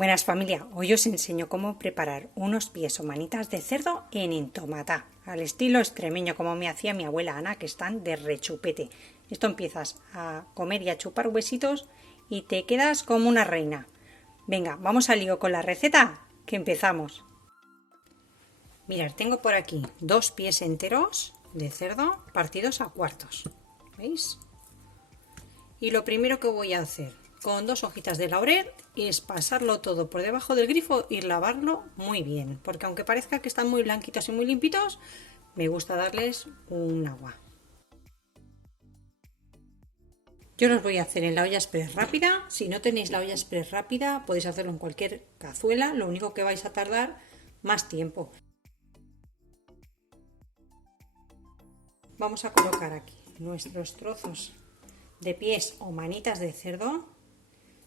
Buenas familia, hoy os enseño cómo preparar unos pies o manitas de cerdo en entomatá, al estilo extremeño como me hacía mi abuela Ana, que están de rechupete. Esto empiezas a comer y a chupar huesitos y te quedas como una reina. Venga, vamos al lío con la receta, que empezamos. Mirad, tengo por aquí 2 pies enteros de cerdo partidos a cuartos, ¿veis? Y lo primero que voy a hacer con 2 hojitas de laurel es pasarlo todo por debajo del grifo y lavarlo muy bien, porque aunque parezca que están muy blanquitos y muy limpitos, me gusta darles un agua. Yo los voy a hacer en la olla express rápida. Si no tenéis la olla express rápida, podéis hacerlo en cualquier cazuela, lo único que vais a tardar más tiempo. Vamos a colocar aquí nuestros trozos de pies o manitas de cerdo.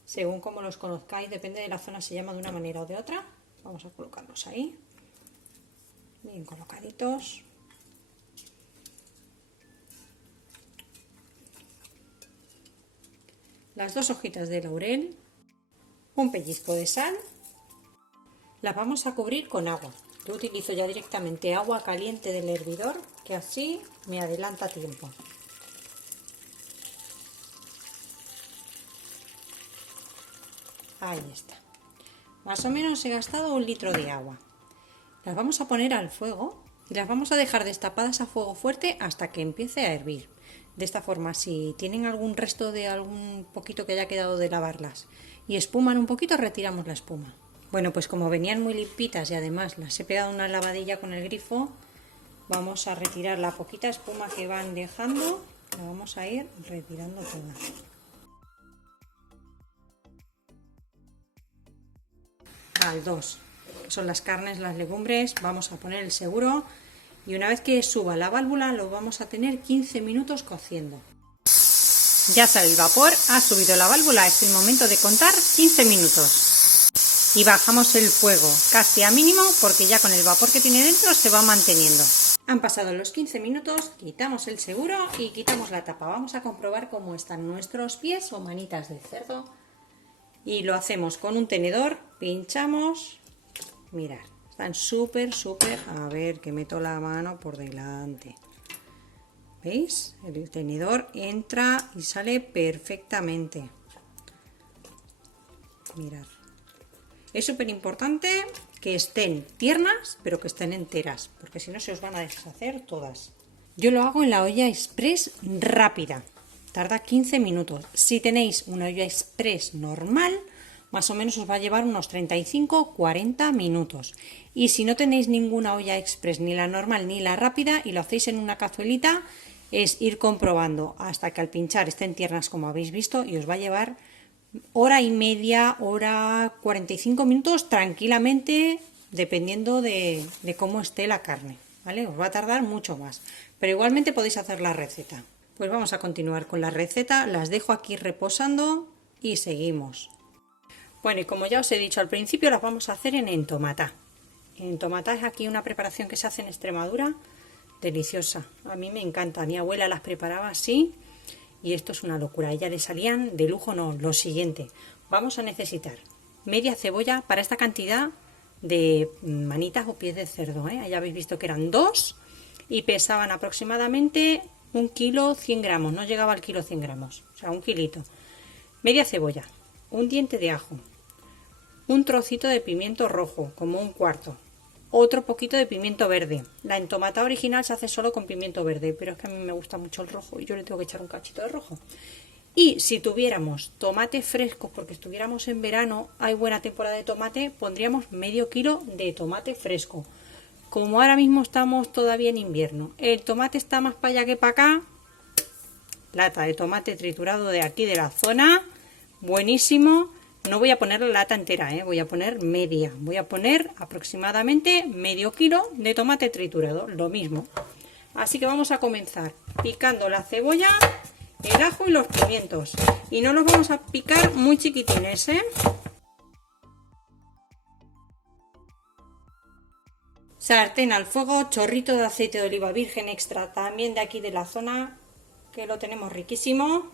Según como los conozcáis, depende de la zona, se llama de una manera o de otra. Vamos a colocarlos ahí, bien colocaditos. Las 2 hojitas de laurel, un pellizco de sal. Las vamos a cubrir con agua. Yo utilizo ya directamente agua caliente del hervidor, que así me adelanta tiempo. Ahí está. Más o menos he gastado 1 litro de agua. Las vamos a poner al fuego y las vamos a dejar destapadas a fuego fuerte hasta que empiece a hervir. De esta forma, si tienen algún resto de algún poquito que haya quedado de lavarlas y espuman un poquito, retiramos la espuma. Bueno, pues como venían muy limpitas y además las he pegado una lavadilla con el grifo, vamos a retirar la poquita espuma que van dejando, la vamos a ir retirando toda. Al 2, son las carnes, las legumbres, vamos a poner el seguro y una vez que suba la válvula lo vamos a tener 15 minutos cociendo. Ya sale el vapor, ha subido la válvula, es el momento de contar 15 minutos y bajamos el fuego casi a mínimo porque ya con el vapor que tiene dentro se va manteniendo. Han pasado los 15 minutos, quitamos el seguro y quitamos la tapa. Vamos a comprobar cómo están nuestros pies o manitas de cerdo. Y lo hacemos con un tenedor, pinchamos, mirad, están súper, a ver que meto la mano por delante, ¿veis? El tenedor entra y sale perfectamente, mirad. Es súper importante que estén tiernas, pero que estén enteras, porque si no se os van a deshacer todas. Yo lo hago en la olla express rápida. Tarda 15 minutos. Si tenéis una olla express normal, más o menos os va a llevar unos 35-40 minutos. Y si no tenéis ninguna olla express, ni la normal ni la rápida, y lo hacéis en una cazuelita, es ir comprobando hasta que al pinchar estén tiernas como habéis visto y os va a llevar hora y media, hora 45 minutos tranquilamente, dependiendo de cómo esté la carne, ¿vale? Os va a tardar mucho más, pero igualmente podéis hacer la receta. Pues vamos a continuar con la receta, las dejo aquí reposando y seguimos. Bueno, y como ya os he dicho al principio, las vamos a hacer en entomatá. En entomatá es aquí una preparación que se hace en Extremadura, deliciosa. A mí me encanta, mi abuela las preparaba así y esto es una locura. A ella le salían de lujo. No, lo siguiente, vamos a necesitar media cebolla para esta cantidad de manitas o pies de cerdo, ¿eh? Ya habéis visto que eran 2 y pesaban aproximadamente 1 kilo 100 gramos, no llegaba al kilo 100 gramos, o sea, 1 kilito. Media cebolla, un diente de ajo, un trocito de pimiento rojo, como 1/4, otro poquito de pimiento verde. La entomatá original se hace solo con pimiento verde, pero es que a mí me gusta mucho el rojo y yo le tengo que echar un cachito de rojo. Y si tuviéramos tomate fresco, porque estuviéramos en verano, hay buena temporada de tomate, pondríamos medio kilo de tomate fresco. Como ahora mismo estamos todavía en invierno, el tomate está más para allá que para acá, lata de tomate triturado de aquí de la zona, buenísimo. No voy a poner la lata entera, voy a poner media, voy a poner aproximadamente medio kilo de tomate triturado, lo mismo. Así que vamos a comenzar picando la cebolla, el ajo y los pimientos, y no los vamos a picar muy chiquitines, Sartén al fuego, chorrito de aceite de oliva virgen extra, también de aquí de la zona, que lo tenemos riquísimo.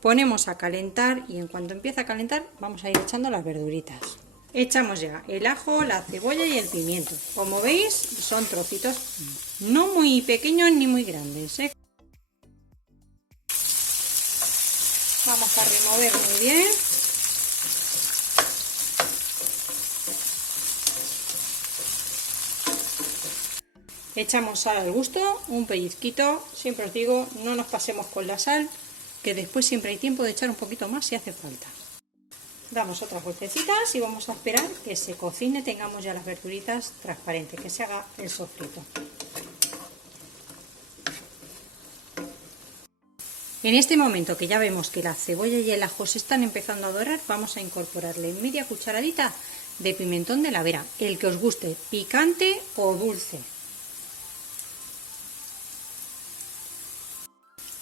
Ponemos a calentar y en cuanto empieza a calentar vamos a ir echando las verduritas. Echamos ya el ajo, la cebolla y el pimiento. Como veis, son trocitos no muy pequeños ni muy grandes, ¿eh? Vamos a remover muy bien. Echamos sal al gusto, un pellizquito. Siempre os digo, no nos pasemos con la sal, que después siempre hay tiempo de echar un poquito más si hace falta. Damos otras vueltecitas y vamos a esperar que se cocine, tengamos ya las verduritas transparentes, que se haga el sofrito. En este momento que ya vemos que la cebolla y el ajo se están empezando a dorar, vamos a incorporarle media cucharadita de pimentón de la Vera, el que os guste, picante o dulce.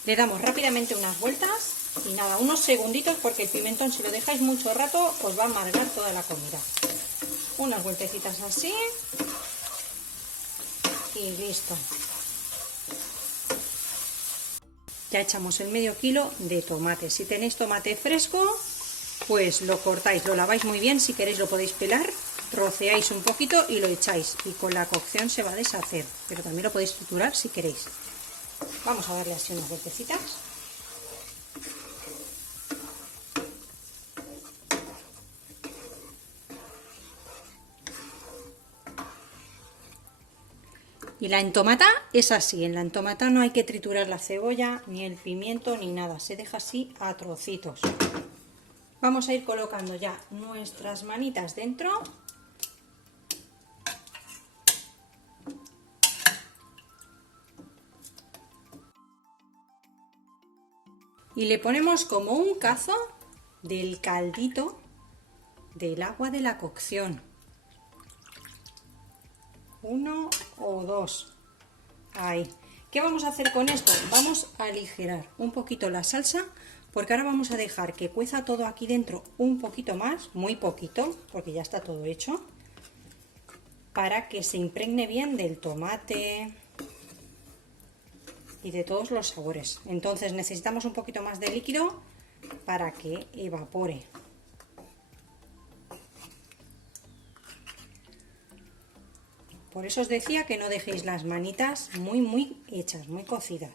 Le damos rápidamente unas vueltas y nada, unos segunditos, porque el pimentón, si lo dejáis mucho rato, os va a amargar toda la comida. Unas vueltecitas así y listo. Ya echamos el medio kilo de tomate. Si tenéis tomate fresco, pues lo cortáis, lo laváis muy bien. Si queréis lo podéis pelar, troceáis un poquito y lo echáis. Y con la cocción se va a deshacer, pero también lo podéis triturar si queréis. Vamos a darle así unas vueltecitas. Y la entomata es así, en la entomata no hay que triturar la cebolla, ni el pimiento, ni nada, se deja así a trocitos. Vamos a ir colocando ya nuestras manitas dentro. Y le ponemos como un cazo del caldito del agua de la cocción. 1 o 2. Ahí. ¿Qué vamos a hacer con esto? Vamos a aligerar un poquito la salsa, porque ahora vamos a dejar que cueza todo aquí dentro un poquito más, muy poquito, porque ya está todo hecho, para que se impregne bien del tomate y de todos los sabores. Entonces necesitamos un poquito más de líquido para que evapore. Por eso os decía que no dejéis las manitas muy hechas, muy cocidas.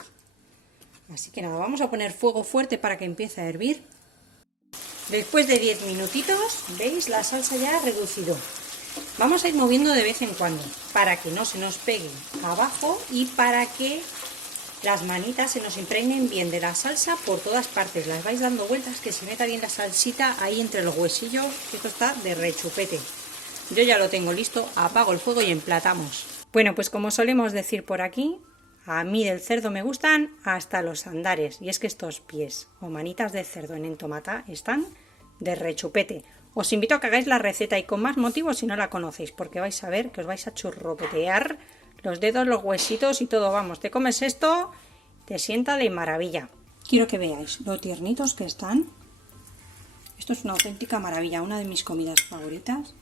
Así que nada, vamos a poner fuego fuerte para que empiece a hervir. Después de 10 minutitos, ¿veis? La salsa ya ha reducido. Vamos a ir moviendo de vez en cuando para que no se nos pegue abajo y para que las manitas se nos impregnen bien de la salsa por todas partes. Las vais dando vueltas, que se meta bien la salsita ahí entre los huesillos, que esto está de rechupete. Yo ya lo tengo listo, apago el fuego y emplatamos. Bueno, pues como solemos decir por aquí, a mí del cerdo me gustan hasta los andares. Y es que estos pies o manitas de cerdo en entomata están de rechupete. Os invito a que hagáis la receta y con más motivo si no la conocéis, porque vais a ver que os vais a churropetear los dedos, los huesitos y todo. Vamos, te comes esto, te sienta de maravilla. Quiero que veáis lo tiernitos que están. Esto es una auténtica maravilla, una de mis comidas favoritas.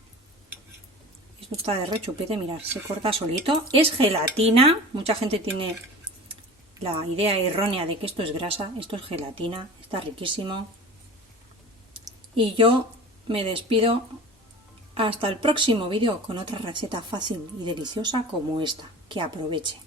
Esto está de rechupete, mirad, se corta solito. Es gelatina. Mucha gente tiene la idea errónea de que esto es grasa. Esto es gelatina. Está riquísimo. Y yo me despido hasta el próximo vídeo con otra receta fácil y deliciosa como esta. Que aproveche.